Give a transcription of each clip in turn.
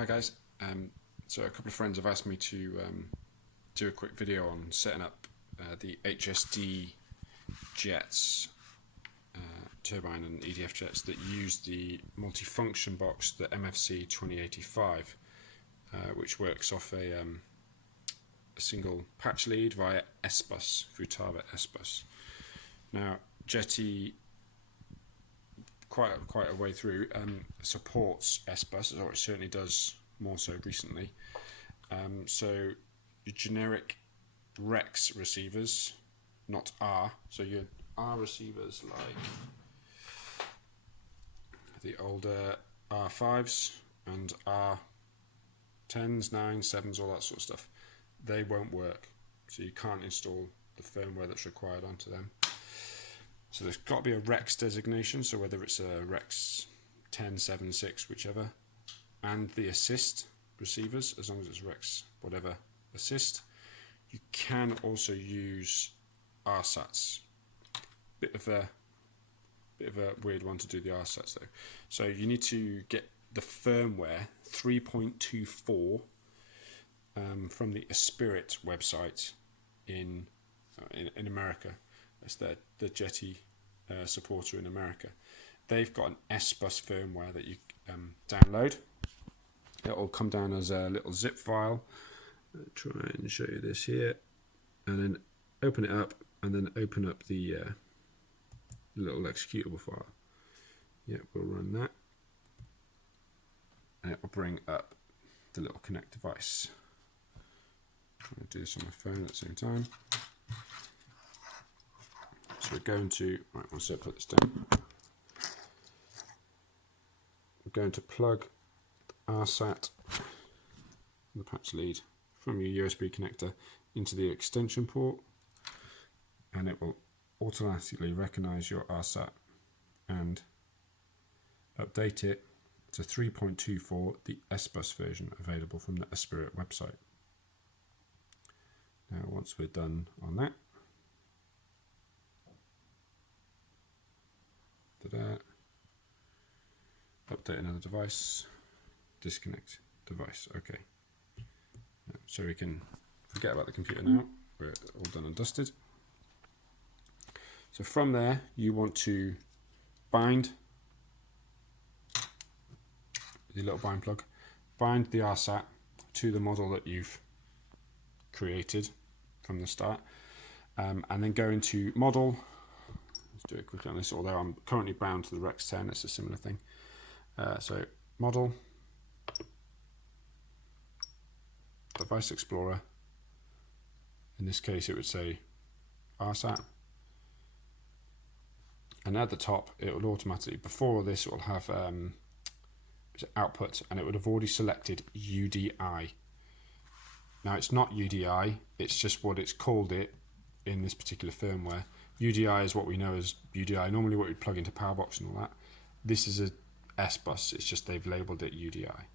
Hi guys, so a couple of friends have asked me to do a quick video on setting up the HSDJETs turbine and EDF jets that use the multifunction box, the MFC-2085, which works off a single patch lead via SBUS, Futaba SBUS. Now Jeti, quite a way through, supports SBUS, or it certainly does more so recently. So your generic REX receivers, not R, so your R receivers like the older R5s and R10s, 9s, 7s, all that sort of stuff, they won't work. So you can't install the firmware that's required onto them. So there's got to be a REX designation, so whether it's a REX 10, 7, 6, whichever, and the assist receivers, as long as it's REX whatever assist. You can also use RSATs. Bit of a weird one to do the RSATs though. So you need to get the firmware 3.24 from the Spirit website in America. That's the Jeti supporter in America. They've got an SBUS firmware that you download. It'll come down as a little zip file. I'll try and show you this here, and then open it up, and then open up the little executable file. Yeah, we'll run that, and it will bring up the little Connect device. I'm going to do this on my phone at the same time. So we're going to, right, once I put this down, we're going to plug the RSAT, the patch lead, from your USB connector into the extension port, and it will automatically recognize your RSAT and update it to 3.24, the SBUS version available from the Spirit website. Now once we're done on that, update another device, disconnect device. Okay, so we can forget about the computer now. We're all done and dusted. So from there, you want to bind the little bind plug, bind the RSAT to the model that you've created from the start, and then go into model. Let's do it quickly on this, although I'm currently bound to the REX 10, it's a similar thing. So model, device explorer, in this case it would say RSAT, and at the top it will automatically, before this it will have output, and it would have already selected UDI. Now it's not UDI, it's just what it's called it in this particular firmware. UDI is what we know as UDI, normally what we'd plug into Powerbox and all that. This is a SBUS, it's just they've labelled it UDI.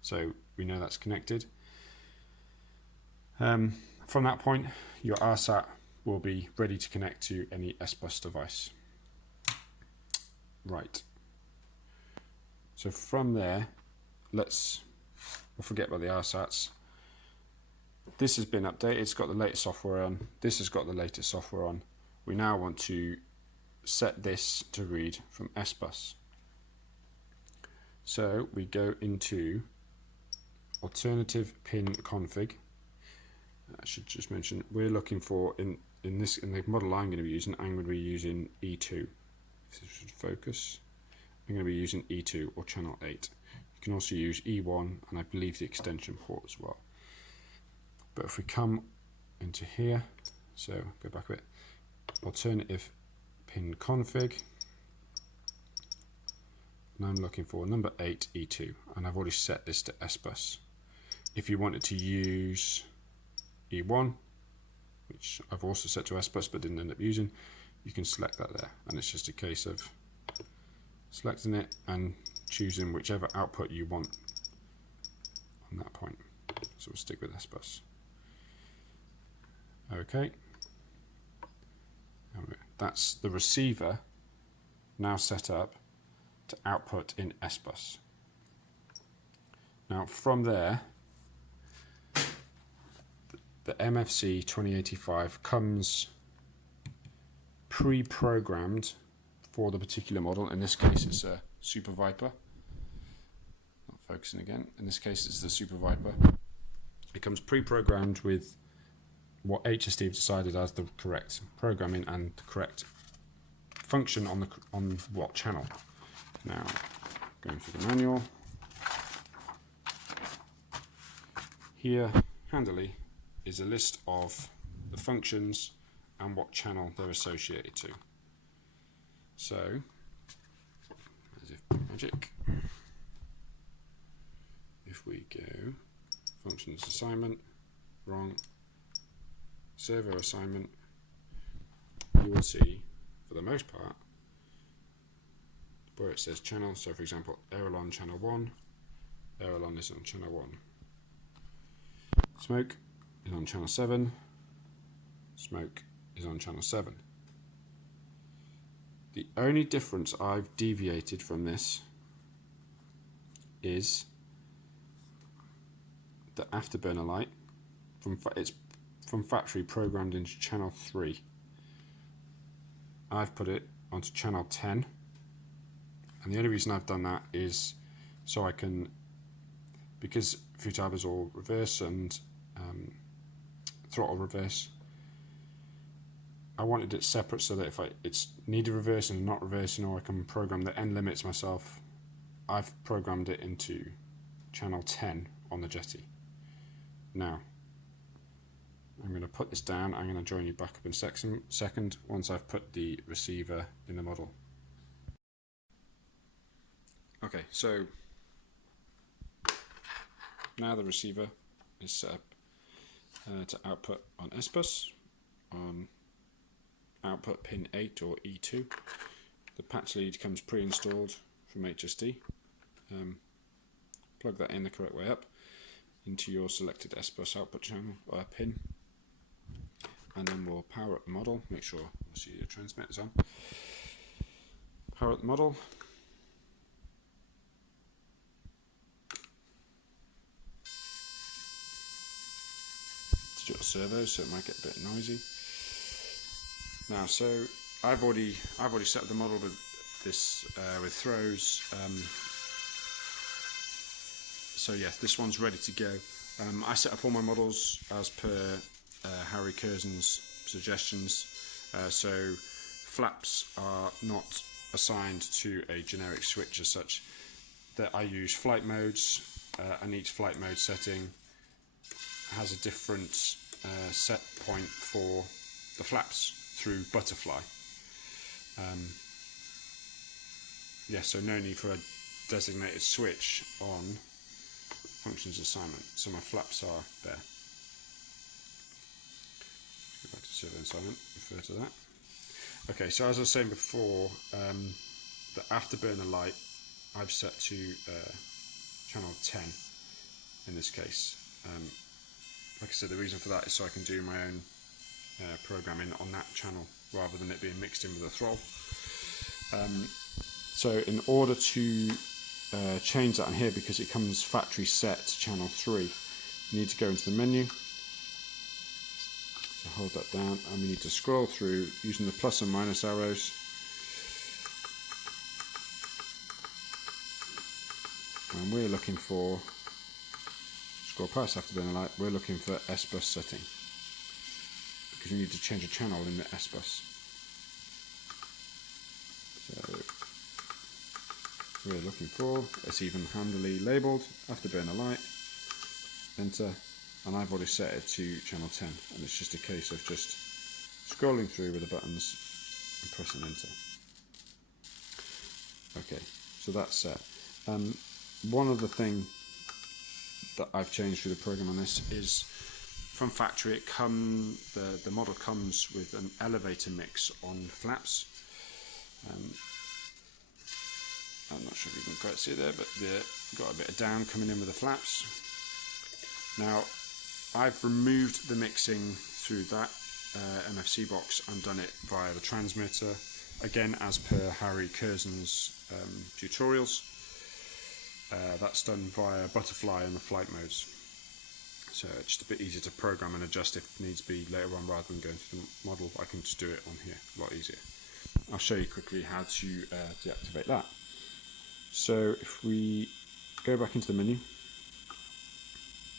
So we know that's connected. From that point, your RSAT will be ready to connect to any SBUS device. Right. So from there, we'll forget about the RSATs. This has been updated, it's got the latest software on. This has got the latest software on. We now want to set this to read from SBUS. So we go into alternative pin config. I should just mention we're looking for in the model I'm going to be using. I'm going to be using E2. If this should focus, I'm going to be using E2 or channel 8. You can also use E1 and I believe the extension port as well. But if we come into here, so go back a bit, alternative pin config, and I'm looking for number 8 E2, and I've already set this to SBUS. If you wanted to use E1, which I've also set to SBUS but didn't end up using, you can select that there, and it's just a case of selecting it and choosing whichever output you want on that point. So we'll stick with SBUS. Okay, that's the receiver now set up to output in SBUS. Now from there, the MFC-2085 comes pre-programmed for the particular model. In this case it's a Super Viper. Not focusing again. In this case it's the Super Viper. It comes pre-programmed with what HSD have decided as the correct programming and the correct function on what channel. Now, going through the manual. Here, handily, is a list of the functions and what channel they're associated to. So, as if by magic, if we go functions assignment, wrong, servo assignment, you will see, for the most part, where it says channel. So for example, Aerolon channel 1, Aerolon is on channel 1. Smoke is on channel 7, smoke is on channel 7. The only difference I've deviated from this is the afterburner light. It's from factory programmed into channel 3. I've put it onto channel 10, and the only reason I've done that is so I can, because Futaba is all reverse and throttle reverse, I wanted it separate so that if it's needed reversing and not reversing, or I can program the end limits myself. I've programmed it into channel 10 on the Jeti. Now, I'm going to put this down. I'm going to join you back up in a second once I've put the receiver in the model. Okay, so now the receiver is set up to output on SBUS on output pin 8 or E2. The patch lead comes pre-installed from HSD. Plug that in the correct way up into your selected SBUS output channel pin, and then we'll power up the model. Make sure obviously your transmitter's on. Power up the model. Digital servo, so it might get a bit noisy. Now, so I've already set up the model with this with throws. So yes, this one's ready to go. I set up all my models as per Harry Curzon's suggestions. So flaps are not assigned to a generic switch as such. That I use flight modes, and each flight mode setting has a different set point for the flaps through butterfly. So no need for a designated switch on functions assignment. So my flaps are there. Let's go back to servo assignment, refer to that. Okay, so as I was saying before, the afterburner light I've set to channel 10 in this case. Like I said, the reason for that is so I can do my own programming on that channel rather than it being mixed in with the throttle. So in order to change that on here, because it comes factory set to channel 3, you need to go into the menu. So hold that down, and we need to scroll through using the plus and minus arrows. And we're looking for, scroll past afterburner light, we're looking for SBUS setting, because you need to change a channel in the SBUS. So we're looking for, it's even handily labelled, afterburner light, enter, and I've already set it to channel 10, and it's just a case of just scrolling through with the buttons and pressing enter. Okay, so that's set. One other thing that I've changed through the program on this is, from factory the model comes with an elevator mix on flaps. I'm not sure if you can quite see there, but got a bit of down coming in with the flaps. Now, I've removed the mixing through that MFC box and done it via the transmitter, again as per Harry Curzon's tutorials. that's done via butterfly and the flight modes. So it's just a bit easier to program and adjust if needs be later on, rather than going to the model. I can just do it on here, a lot easier. I'll show you quickly how to deactivate that. So if we go back into the menu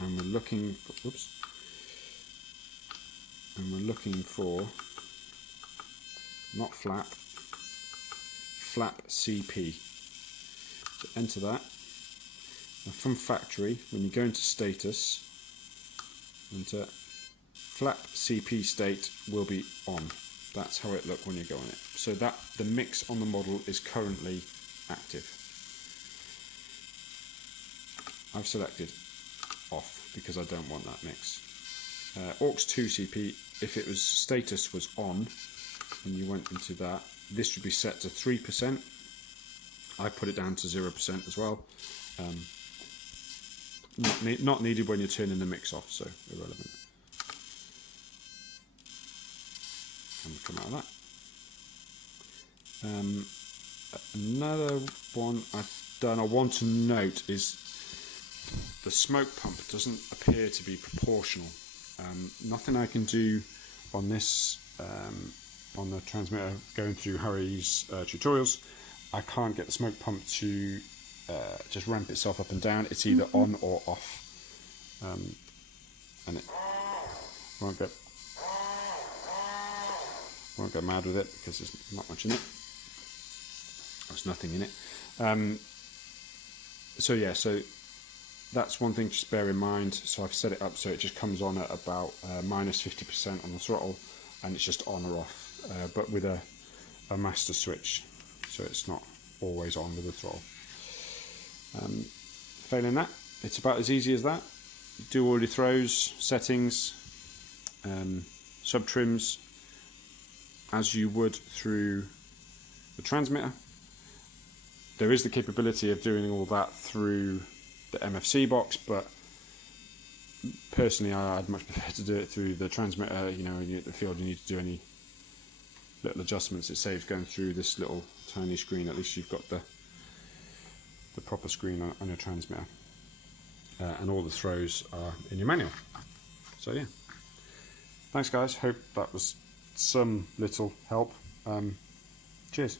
and we're looking for, not flap CP. So enter that. Now from factory, when you go into status, enter flap CP state will be on. That's how it look when you go on it. So that the mix on the model is currently active. I've selected off because I don't want that mix. aux2 CP, if it was status was on and you went into that, this should be set to 3%. I put it down to 0% as well. Not needed when you're turning the mix off, so irrelevant. And we'll come out of that. Another one I've done, I want to note, is the smoke pump doesn't appear to be proportional. Nothing I can do on this, on the transmitter, going through Harry's tutorials. I can't get the smoke pump to just ramp itself up and down. It's either on or off, and it won't get mad with it because there's not much in it. There's nothing in it. So yeah, so that's one thing to just bear in mind. So I've set it up so it just comes on at about minus 50% on the throttle, and it's just on or off, but with a master switch, so it's not always on with the throttle. Failing that, it's about as easy as that. Do all your throws, settings, sub trims as you would through the transmitter. There is the capability of doing all that through the MFC box, but personally I'd much prefer to do it through the transmitter. You know, in the field you need to do any little adjustments, it saves going through this little tiny screen. At least you've got the proper screen on your transmitter, and all the throws are in your manual. So yeah, thanks guys, hope that was some little help. Cheers.